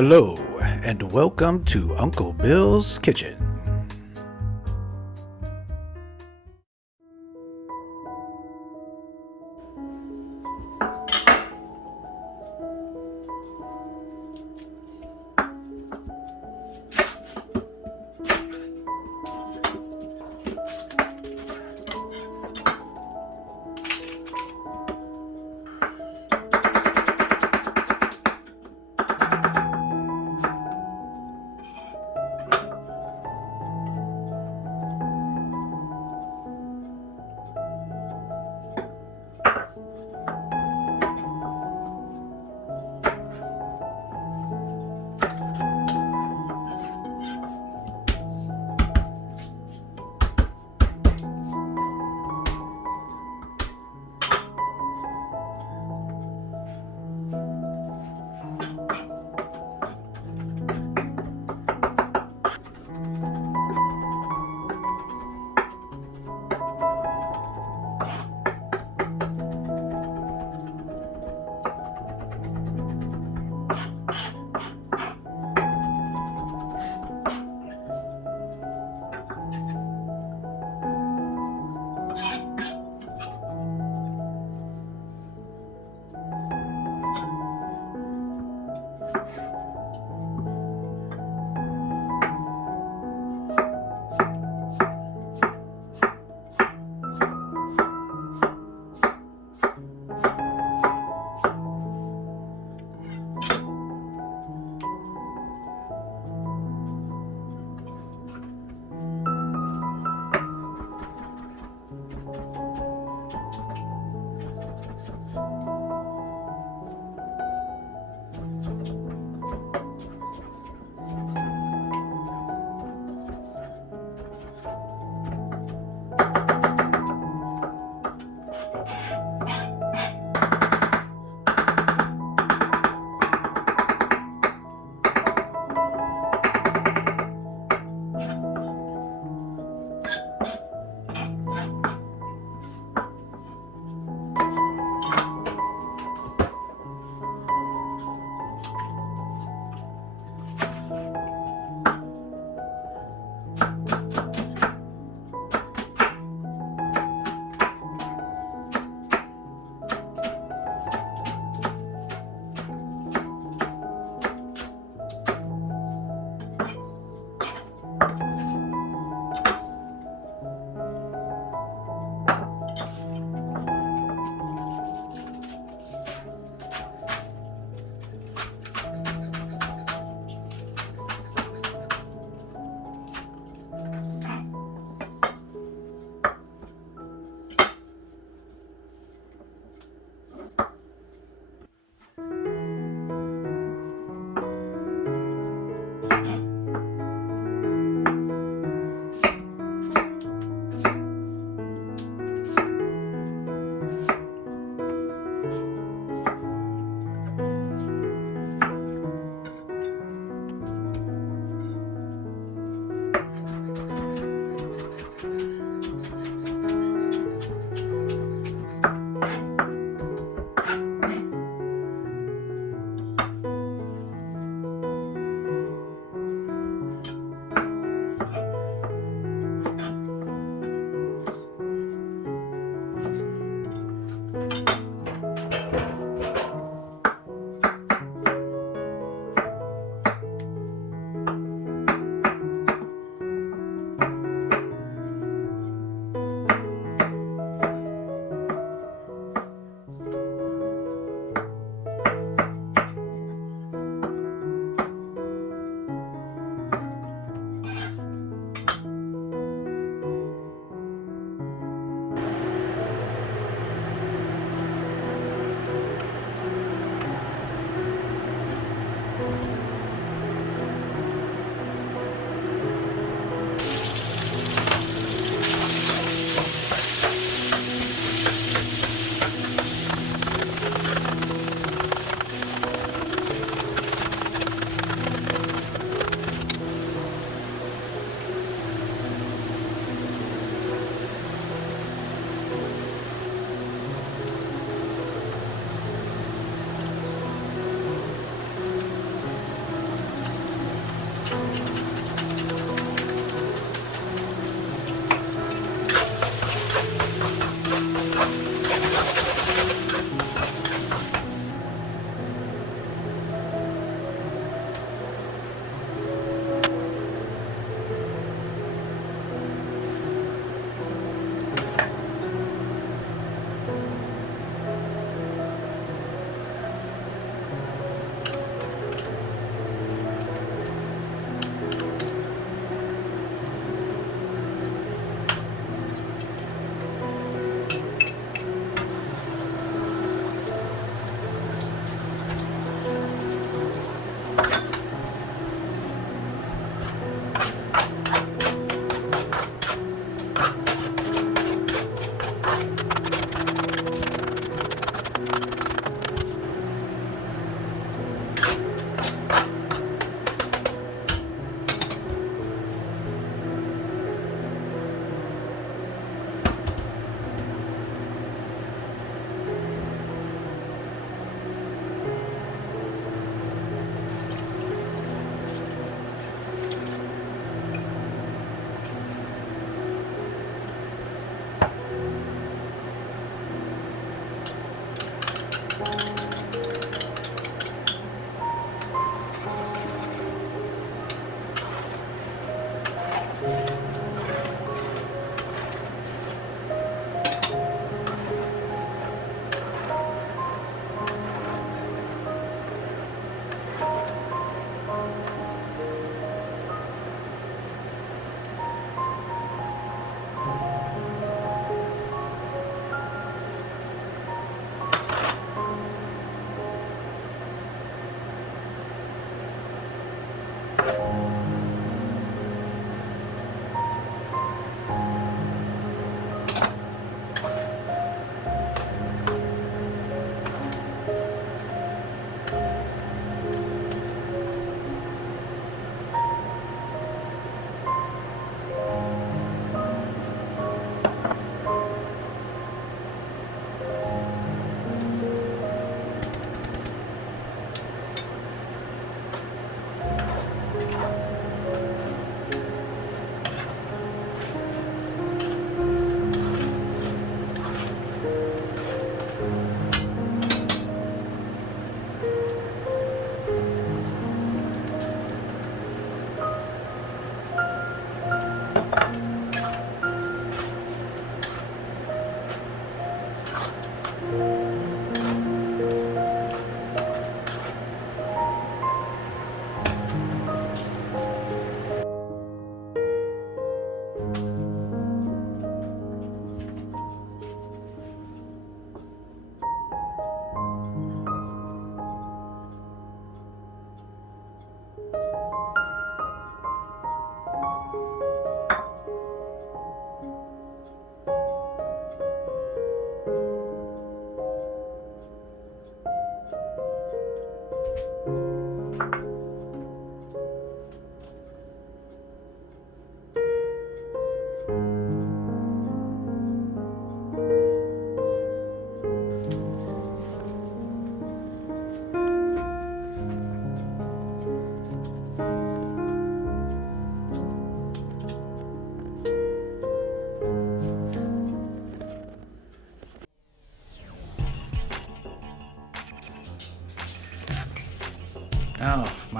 Hello, and welcome to Uncle Bill's Kitchen.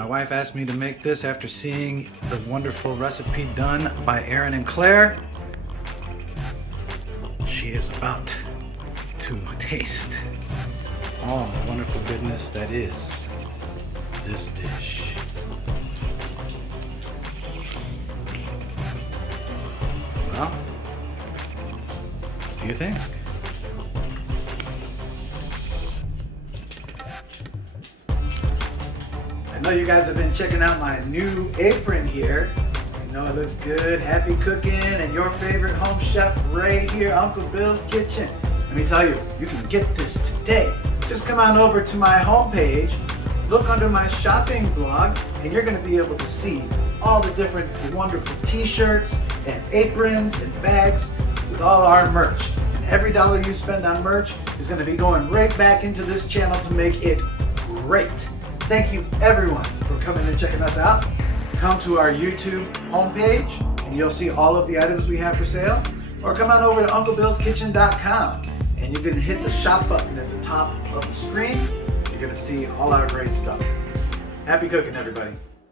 wife asked me to make this after seeing the wonderful recipe done by Aaron and Claire. She is about to taste all the wonderful goodness that is this dish. Well, what do you think? I know you guys have been checking out my new apron here. You know it looks good, happy cooking, and your favorite home chef right here, Uncle Bill's Kitchen. Let me tell you, you can get this today. Just come on over to my homepage, look under my shopping blog, and you're gonna be able to see all the different wonderful t-shirts and aprons and bags with all our merch. And every dollar you spend on merch is gonna be going right back into this channel to make it great. Thank you everyone for coming and checking us out. Come to our YouTube homepage and you'll see all of the items we have for sale. Or come on over to UncleBillsKitchen.com and you can hit the shop button at the top of the screen. You're gonna see all our great stuff. Happy cooking, everybody.